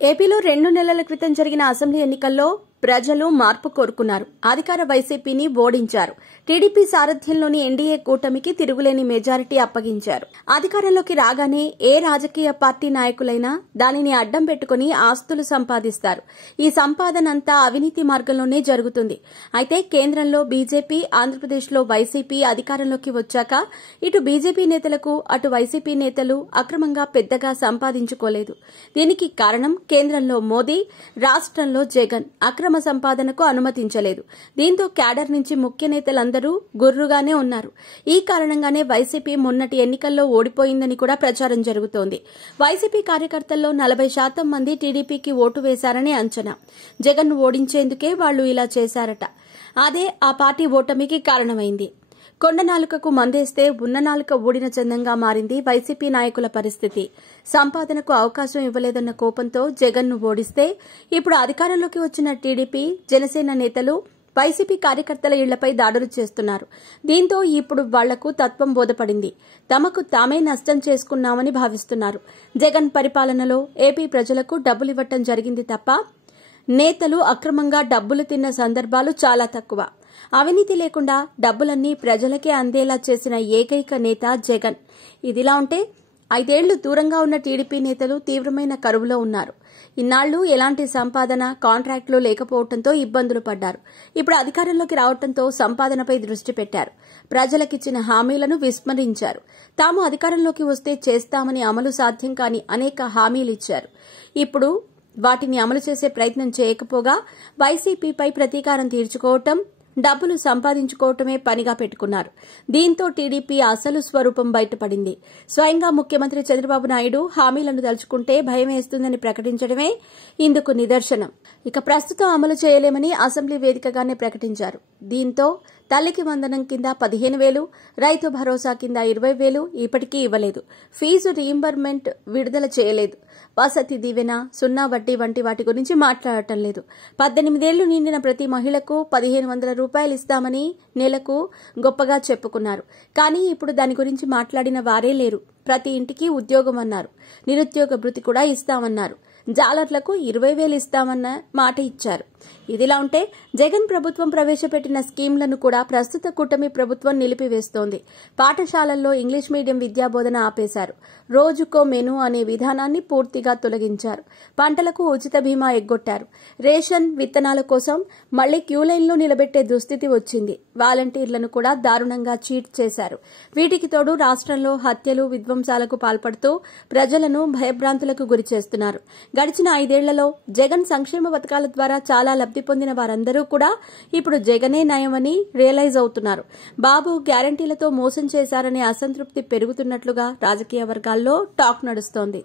ఏపీలో 2 నెలల క్రితం జరిగిన అసెంబ్లీ ఎన్నికల్లో ప్రజలు మార్పు కోరుకున్నారు. అధికార వైసీపీని ఓడించారు. టీడీపీ సారథ్యంలోని ఎన్డీఏ కూటమికి తిరుగులేని మెజారిటీ అప్పగించారు. అధికారంలోకి రాగానే ఏ రాజకీయ పార్టీ నాయకులైనా దానిని అడ్డం పెట్టుకుని ఆస్తులు సంపాదిస్తారు. ఈ సంపాదనంతా అవినీతి మార్గంలోనే జరుగుతుంది. అయితే కేంద్రంలో బీజేపీ, ఆంధ్రప్రదేశ్లో వైసీపీ అధికారంలోకి వచ్చాక ఇటు బీజేపీ నేతలకు అటు వైసీపీ నేతలు అక్రమంగా పెద్దగా సంపాదించుకోలేదు. దీనికి కారణం కేంద్రంలో మోదీ, రాష్ట్రంలో జగన్ అక్రమ సంపాదనకు అనుమతించలేదు. దీంతో క్యాడర్ నుంచి ముఖ్య నేతలందరూ గుర్రుగానే ఉన్నారు. ఈ కారణంగానే వైసీపీ మొన్నటి ఎన్నికల్లో ఓడిపోయిందని కూడా ప్రచారం జరుగుతోంది. వైసీపీ కార్యకర్తల్లో 40% మంది టీడీపీకి ఓటు వేశారని అంచనా. జగన్ ఓడించేందుకే వాళ్లు ఇలా చేశారట. అదే ఆ పార్టీ ఓటమికి కారణమైంది. కొండ నాలుకకు మందేస్తే ఉన్న నాలుక ఊడిన చందంగా మారింది వైసీపీ నాయకుల పరిస్థితి. సంపాదనకు అవకాశం ఇవ్వలేదన్న కోపంతో జగన్ను ఓడిస్తే ఇప్పుడు అధికారంలోకి వచ్చిన టీడీపీ, జనసేన నేతలు వైసీపీ కార్యకర్తల ఇళ్లపై దాడులు చేస్తున్నారు. దీంతో ఇప్పుడు వాళ్లకు తత్వం బోధపడింది. తమకు తామే నష్టం చేసుకున్నామని భావిస్తున్నారు. జగన్ పరిపాలనలో ఏపీ ప్రజలకు డబ్బులివ్వటం జరిగింది తప్ప నేతలు అక్రమంగా డబ్బులు తిన్న సందర్భాలు చాలా తక్కువ. అవినీతి లేకుండా డబ్బులన్నీ ప్రజలకే అందేలా చేసిన ఏకైక నేత జగన్. ఇదిలా ఉంటే 5 ఏళ్లు దూరంగా ఉన్న టీడీపీ నేతలు తీవ్రమైన కరువులో ఉన్నారు. ఇన్నాళ్లు ఎలాంటి సంపాదన, కాంట్రాక్టులు లేకపోవడంతో ఇబ్బందులు పడ్డారు. ఇప్పుడు అధికారంలోకి రావడంతో సంపాదనపై దృష్టి పెట్టారు. ప్రజలకిచ్చిన హామీలను విస్మరించారు. తాము అధికారంలోకి వస్తే చేస్తామని అమలు సాధ్యం కాని అనేక హామీలిచ్చారు. ఇప్పుడు వాటిని అమలు చేసే ప్రయత్నం చేయకపోగా వైసీపీపై ప్రతీకారం తీర్చుకోవటం, డబ్బులు సంపాదించుకోవటమే పనిగా పెట్టుకున్నారు. దీంతో టీడీపీ అసలు స్వరూపం బయటపడింది. స్వయంగా ముఖ్యమంత్రి చంద్రబాబు నాయుడు హామీలను తలుచుకుంటే భయం వేస్తుందని ప్రకటించడమే ఇందుకు నిదర్శనం. ఇక ప్రస్తుతం అమలు చేయలేమని అసెంబ్లీ వేదికగానే ప్రకటించారు. దీంతో తల్లికి వందనం కింద 15,000, రైతు భరోసా కింద 20,000 ఇప్పటికీ ఇవ్వలేదు. ఫీజు రీయింబర్స్మెంట్ విడుదల చేయలేదు. వసతి దీవెన, సున్నా వడ్డీ వంటి వాటి గురించి మాట్లాడటం లేదు. 18 ఏళ్లు నిండిన ప్రతి మహిళకు 1,500 రూపాయలు ఇస్తామని నెలకు గొప్పగా చెప్పుకున్నారు. కానీ ఇప్పుడు దాని గురించి మాట్లాడిన వారే లేరు. ప్రతి ఇంటికి ఉద్యోగం అన్నారు. నిరుద్యోగ భృతి కూడా ఇస్తామన్నారు. జాలర్లకు 20,000 ఇస్తామన్న మాట ఇచ్చారు. ఇదిలా ఉంటే జగన్ ప్రభుత్వం ప్రవేశపెట్టిన స్కీంలను కూడా ప్రస్తుత కూటమి ప్రభుత్వం నిలిపివేస్తోంది. పాఠశాలల్లో ఇంగ్లీష్ మీడియం విద్యాబోధన ఆపేశారు. రోజుకో మెనూ అనే విధానాన్ని పూర్తిగా తొలగించారు. పంటలకు ఉచిత బీమా ఎగ్గొట్టారు. రేషన్, విత్తనాల కోసం మళ్లీ క్యూలైన్లో నిలబెట్టే దుస్థితి వచ్చింది. వాలంటీర్లను కూడా దారుణంగా చీట్ చేశారు. వీటికి తోడు రాష్ట్రంలో హత్యలు, విధ్వంసాలకు పాల్పడుతూ ప్రజలను భయభ్రాంతులకు గురిచేస్తున్నారు. గడిచిన 5 ఏళ్లలో జగన్ సంక్షేమ పథకాల ద్వారా చాలా లబ్ధి పొందిన వారందరూ కూడా ఇప్పుడు జగనే నయమని రియలైజ్ అవుతున్నారు. బాబు గ్యారంటీలతో మోసం చేశారనే అసంతృప్తి పెరుగుతున్నట్లుగా రాజకీయ వర్గాల్లో టాక్ నడుస్తోంది.